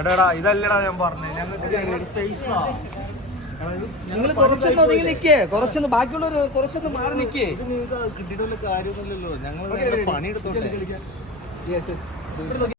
എടാ ഇതല്ലടാ ഞാൻ പറഞ്ഞു ഞങ്ങൾ കുറച്ചൊന്ന് ഒതുങ്ങി നിക്കേ കുറച്ചൊന്ന് ബാക്കിയുള്ളവർ കുറച്ചൊന്ന് മാറി നിക്കേ കിട്ടിയിട്ടുള്ള കാര്യമൊന്നുമില്ലല്ലോ ഞങ്ങൾ പണിയെടുത്തോട്ടെ